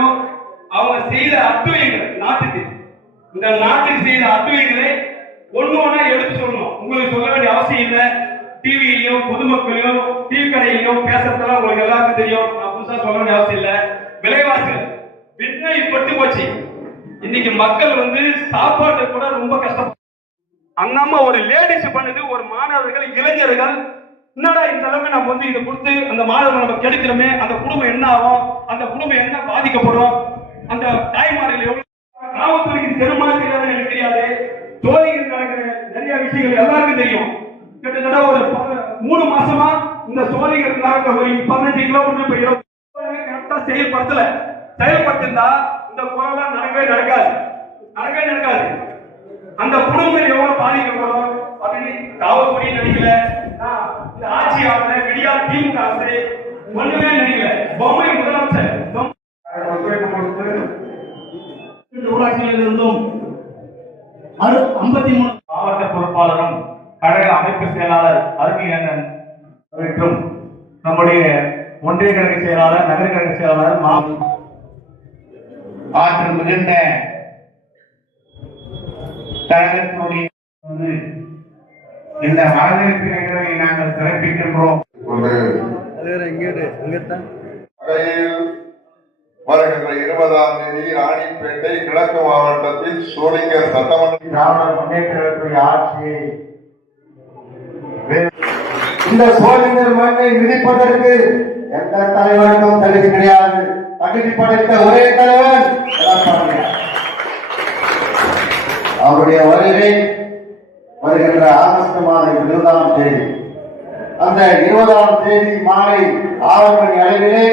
உறுப்பினர்களுக்கும் அவங்க செய்த அத்துவைகள் நாட்டுக்கு. இந்த நாட்டுக்கு செய்த அத்துவைகளை ஒண்ணு ஒண்ணா எடுத்து சொல்லணும். உங்களுக்கு சொல்ல வேண்டிய அவசியம் இல்லை. டிவியிலையும் பொதுமக்களையும் டிவி கடையிலையும் பேசுறதுலாம் உங்களுக்கு எல்லாருக்கும் தெரியும். நான் புதுசா சொல்ல வேண்டிய அவசியம் இல்லை. விலைவாசி விண்ணை பட்டு போச்சு. இன்னைக்கு மக்கள் வந்து சாப்பாட்டு கூட ரொம்ப கஷ்டம். அண்ணாம ஒரு லேடிஸ் பண்ணுது ஒரு மாணவர்கள் இளைஞர்கள் என்னடா இந்த அளவுக்கு நம்ம வந்து இதை கொடுத்து அந்த மாணவர்கள் நம்ம கெடுக்கிறோமே அந்த குடும்பம் என்ன ஆகும்? அந்த குடும்பம் என்ன பாதிக்கப்படும்? அந்த தாய்மார்கள் எவ்வளவு காவல்துறைக்கு தெரியுமா எனக்கு தெரியாது. தோழிகள் நடக்கிற நிறைய விஷயங்கள் எல்லாருக்கும் தெரியும். கிட்டத்தட்ட ஒரு மூணு மாசமா இந்த சோழிகளுக்காக ஒரு பதினஞ்சு கிலோமீட்டர் போய் கரெக்டா செயல்படுத்தல. செயல்படுத்திருந்தா இந்த கொரோனா நடக்கவே நடக்காது. நடக்கவே நடக்காது. அந்த குடும்பம் எவ்வளவு பாதிக்கப்படும் அப்படின்னு காவல்துறை நினைக்கல ஆஹ், இந்த ஆட்சியாளர் விடியா திமுக அரசு ஒண்ணுமே நினைக்கல பொம்மை முதலமைச்சர். பொம்மை. ஒத்துழைப்பு ஐம்பத்தி மூணு மாவட்ட பொறுப்பாளரும் கழக அமைப்பு செயலாளர் அருமையண்ணன் மற்றும் நம்முடைய ஒன்றிய கழக செயலாளர் நகர கழக செயலாளர் மா ஆற்றல் மிகுந்த கழகத்தினுடைய வந்து இந்த வரவேற்பு நிகழ்வை நாங்கள் சிறப்பிக்கின்றோம். வருகின்ற இருபதாம் தேதி ராணிப்பேட்டை கிழக்கு மாவட்டத்தில் சோளிங்கர் சட்டமன்ற திராவிட முன்னேற்றத்துடைய ஆட்சியை இந்த சோழனர் மண்ணை மிதிப்பதற்கு எந்த தலைவருக்கும் தகுதி கிடையாது. தகுதி படைத்த ஒரே தலைவர் எடப்பாடியார். அவருடைய வருகை இருபதாம் தேதி. அந்த இருபதாம் தேதி மாலை ஆறு மணி அளவிலே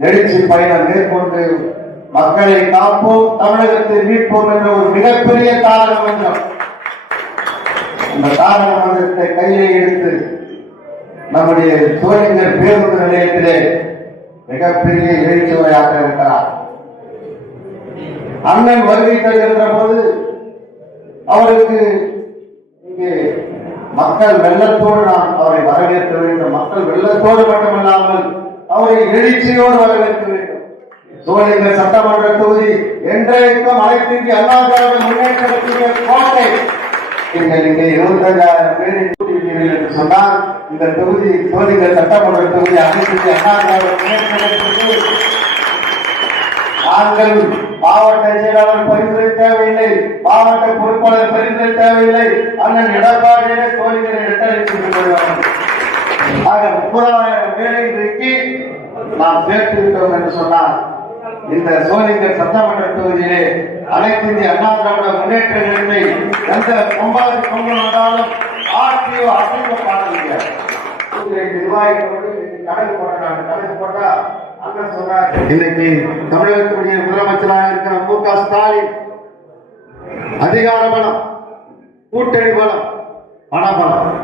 நெடுச்சி பயணம் மேற்கொண்டு மக்களை காப்போம் தமிழகத்தை மீட்போம் என்ற ஒரு மிகப்பெரிய தாரக மன்றம் அந்த தாரக மன்றத்தை கையிலே எடுத்து நம்முடைய சோழிங்கர் பேருந்து நிலையத்திலே மிகப்பெரிய எழுச்சி உரையாற்ற இருக்கிறார். அண்ணன் வருகை தருகின்ற போது அவருக்கு இங்கே மக்கள் வெள்ளத்தோடு நாம் அவரை வரவேற்க வேண்டும். மக்கள் வெள்ளத்தோடு மட்டுமல்லாமல் அவரை எழுச்சியோடு வரவேற்க வேண்டும். சோழிங்கர் சட்டமன்ற தொகுதி என்றைக்கும் அனைத்து இந்திய முன்னேற்றத்திற்கு கோட்டை நீங்கள் இங்கே இருபத்தஞ்சாயிரம் பேரை கூட்டியிருக்கிறீர்கள் என்று சொன்னால் இந்த தொகுதி சோழிங்கர் சட்டமன்ற தொகுதி அனைத்து இந்திய முன்னேற்றத்திற்கு நாங்கள் மாவட்ட செயலாளர் பரிந்துரை தேவையில்லை மாவட்ட பொறுப்பாளர் பரிந்துரை தேவையில்லை அண்ணன் எடப்பாடியே முப்பதாயிரம் பேரை இன்றைக்கு நாம் சேர்த்திருக்கிறோம் என்று சொன்னார் இந்த சோழிங்கர் சட்டமன்ற தொகுதியிலே அனைத்து இந்திய அண்ணா திராவிட முன்னேற்ற நிலைமை எந்த கொம்பாதி கொண்டு வந்தாலும் ஆட்சியோ அசைவ பாடவில்லை நிர்வாகிகளோடு கணக்கு போட்டாங்க கணக்கு போட்டா அண்ணன் சொன்னார் இன்னைக்கு தமிழகத்தினுடைய முதலமைச்சராக இருக்கிற மு க ஸ்டாலின் அதிகார பலம் கூட்டணி பலம் பணபலம்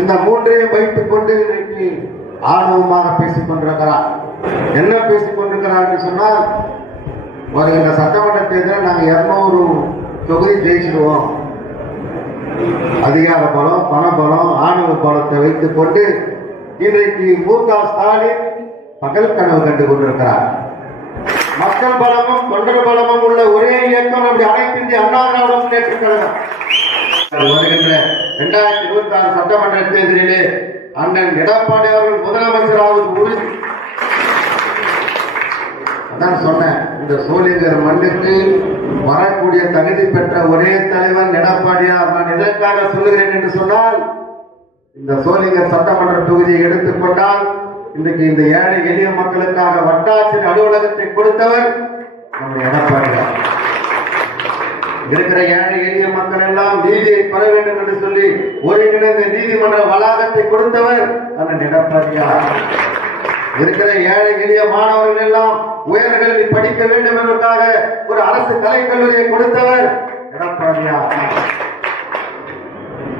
இந்த மூன்றையும் வைத்துக் கொண்டு இன்னைக்கு ஆணவமாக பேசிக் கொண்டிருக்கிறார் என்ன பேசிக் கொண்டிருக்கிறார் என்று சொன்னால் வருகின்ற சட்டமன்ற தேர்தலில் நாங்கள் இரநூறு தொகுதி ஜெயிச்சிடுவோம் அதிகார பலம் பணபலம் ஆணவ பலத்தை வைத்துக் கொண்டு இன்றைக்கு மு க ஸ்டாலின் பகல் கனவு கண்டு கொண்டிருக்கிறார். மக்கள் பலமும் தொண்டர் பலமும் உள்ள ஒரே இயக்கம் நம்முடைய அனைத்து இந்திய அண்ணா திராவிட முன்னேற்ற கழகம். வருகின்ற இரண்டாயிரத்தி இருபத்தி சட்டமன்ற தேர்தலிலே அண்ணன் எடப்பாடி அவர்கள் முதலமைச்சராவது உறுதி அதான் சொன்னேன் இந்த சோழிங்கர் மண்ணுக்கு வரக்கூடிய தகுதி பெற்ற ஒரே தலைவன் எடப்பாடியார். நான் எதற்காக சொல்லுகிறேன் என்று சொன்னால் இந்த சோழிங்கர் சட்டமன்ற தொகுதியை எடுத்துக்கொண்டால் இன்றைக்கு இந்த ஏழை எளிய மக்களுக்காக வட்டாட்சியர் அலுவலகத்தை கொடுத்தவர் நம்முடைய எடப்பாடியார். இருக்கிற ஏழை எளிய மக்கள் எல்லாம் நீதியை பெற வேண்டும் என்று சொல்லி ஒருங்கிணைந்த நீதிமன்ற வளாகத்தை கொடுத்தவர் அந்த எடப்பாடியார் இருக்கிற ஏழை எளிய மாணவர்கள் எல்லாம் உயர்கல்வி படிக்க வேண்டும் என்பதற்காக ஒரு அரசு கலைக்கல்லூரியை கொடுத்தவர் எடப்பாடியார்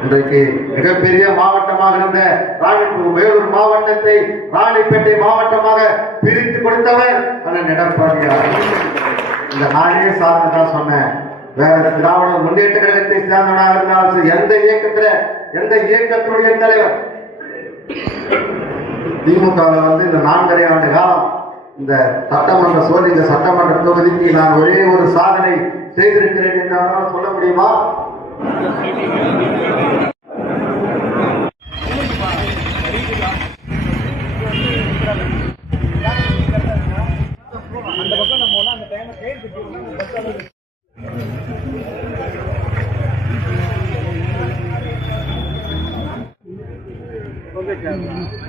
இன்றைக்கு மிகப்பெரிய மாவட்டமாக இருந்த ராணிப்பூர் வேலூர் மாவட்டத்தை ராணிப்பேட்டை மாவட்டமாக பிரித்து கொடுத்தவர் அண்ணன் எடப்பாடியார் இந்த நானே சார்ந்துதான் சொன்னேன் திராவிட முன்னேற்ற கழகத்தை சேர்ந்தவனாக இருந்தாலும் எந்த இயக்கத்துல எந்த இயக்கத்துடைய தலைவர்? திமுக வந்து இந்த நான்கரை ஆண்டு காலம் இந்த சட்டமன்ற சோழிங்க சட்டமன்ற தொகுதிக்கு நான் ஒரே ஒரு சாதனை செய்திருக்கிறேன் என்றால் சொல்ல முடியுமா? 这个。